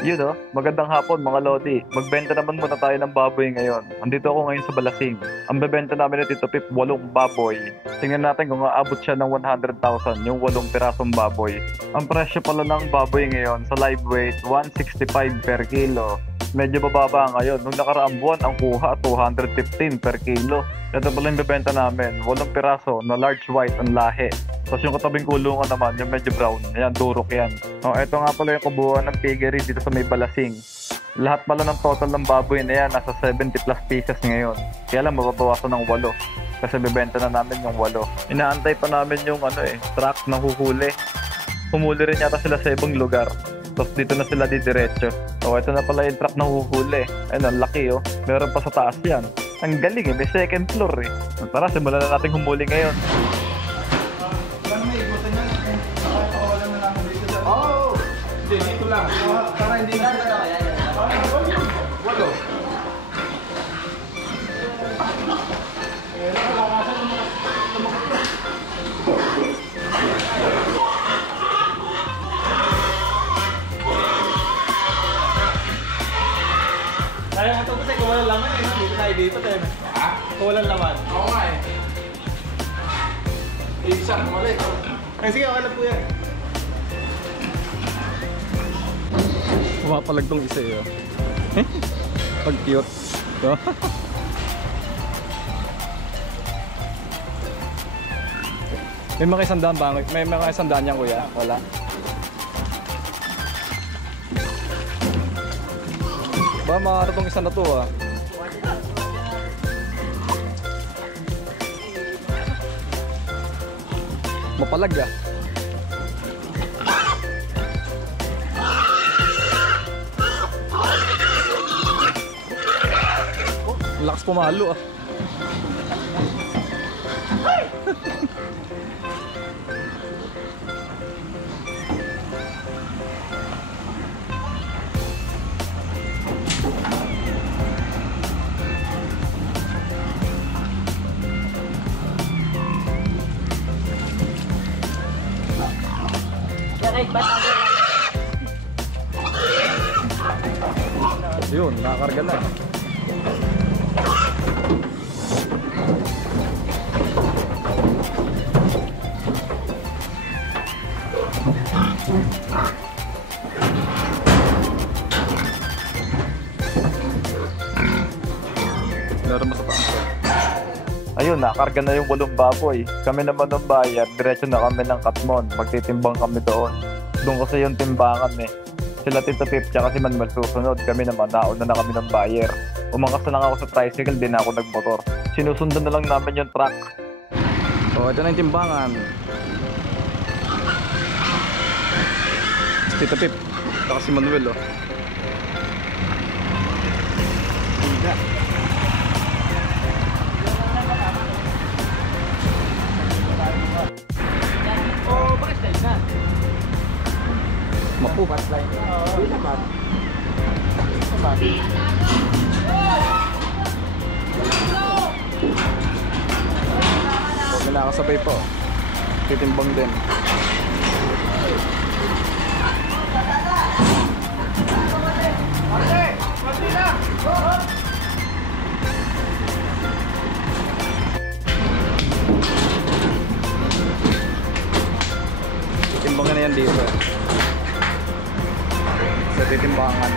Yun oh, magandang hapon mga Lodi. Magbenta naman muna tayo ng baboy ngayon. Andito ako ngayon sa Balasing. Ang bebenta namin ni Tito Pip, 8 baboy. Tingnan natin kung aabot siya ng 100,000, yung 8 pirasong baboy. Ang presyo pala ng baboy ngayon sa live weight, 165 per kilo. Medyo bababa ngayon. Nung nakaraang buwan, ang kuha 215 per kilo. Ito pala yung bebenta namin, 8 piraso na large white ang lahi. Tapos yung katabing kulungan naman, yung medyo brown. Ayan, durok yan. Oh, ito nga pala yung kubuhan ng piggery dito sa may Balasing. Lahat pala ng total ng baboy na yan, nasa 70 plus pieces ngayon. Kaya lang, mababawasan ng 8. Kasi bebenta na namin yung 8. Inaantay pa namin yung truck na huhuli. Humuli rin yata sila sa ibang lugar. Tapos dito na sila didiretso. So ito na pala yung truck na huhuli. Ayun, ang laki oh. Meron pa sa taas yan. Ang galing eh, may second floor eh. Tara, simulan na natin humuli ngayon. Oh! Hindi, dito lang. Para hindi na sila. Walo. Kaya nga ito kasi kung walang laman eh, dito tayo dito tayo. Ha? Kung walang laman. Oo nga eh. Isa, kumalik. Ay sige, okay lang po yan. Pumapalag tong isa eh. Pag cute. So, may mga isandaan ba? May mga isandaan yan kuya? Wala. Ba, makakara tong isa na to ah. Mapalag ah. Lakas pumalo ah. Yun, nakakarga na. Ayun, nakarga na yung 8 baboy. Kami naman ng buyer, diretso na kami ng Katmon. Magtitimbang kami doon. Doon kasi yung timbangan eh. Sila Tito Pip, tsaka si Manuel susunod. Kami naman, nauna na kami ng buyer. Umangkas na lang ako sa tricycle, di na ako nagmotor. Sinusundan na lang namin yung truck. So, ito na yung timbangan. Tito Pip, tsaka si Manuel oh. Hindi. Oh, bakit tayo na? Mapu. Hindi naman. Huwag na nakasabay po. Titimbang din. Titimbangan na yan dito. Sa titimbangan.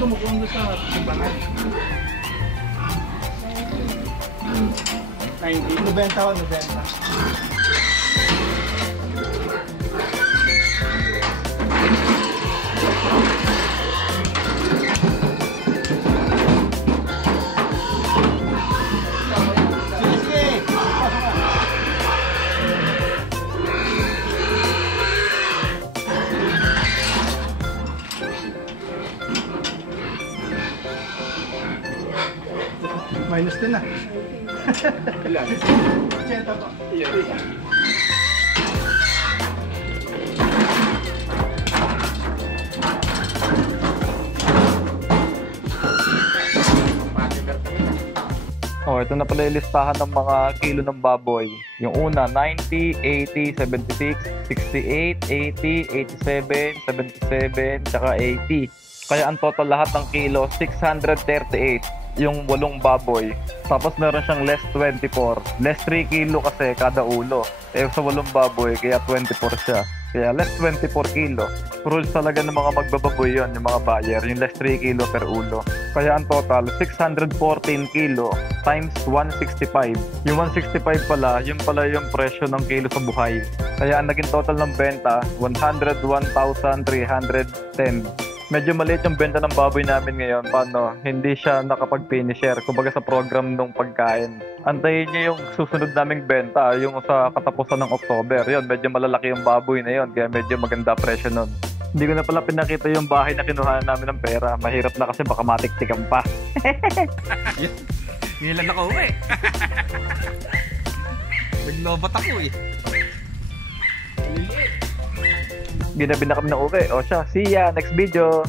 Dumukuan doon sa timbangan. 90. 90 o 90. Minus din na. Ilan? 80 pa. Oh, ito na pala yung listahan ng mga kilo ng baboy. Yung una, 90, 80, 76, 68, 80, 87, 77, tsaka 80. Kaya ang total lahat ng kilo, 638 yung 8 baboy. Tapos meron siyang less 24. Less 3 kilo kasi kada ulo. Eh sa 8 baboy, kaya 24 siya. Kaya less 24 kilo. Rules talaga ng mga magbababoy yon, yung mga buyer. Yung less 3 kilo per ulo. Kaya ang total, 614 kilo times 165. Yung 165 pala, yun pala yung presyo ng kilo sa buhay. Kaya ang naging total ng benta, 101,310. Medyo maliit yung benta ng baboy namin ngayon. Paano? Hindi siya nakapag-finisher. Kumbaga sa program ng pagkain. Antayin niyo yung susunod naming benta, yung sa katapusan ng October. Yun, medyo malalaki yung baboy na yun. Kaya medyo maganda presyo nun. Hindi ko na pala pinakita yung bahay na kinuha namin ng pera. Mahirap na kasi baka matiktikan pa. Nilan ako uwi. Naglobat ako eh. Ginabi na kami ng uwi. O siya, see ya, next video.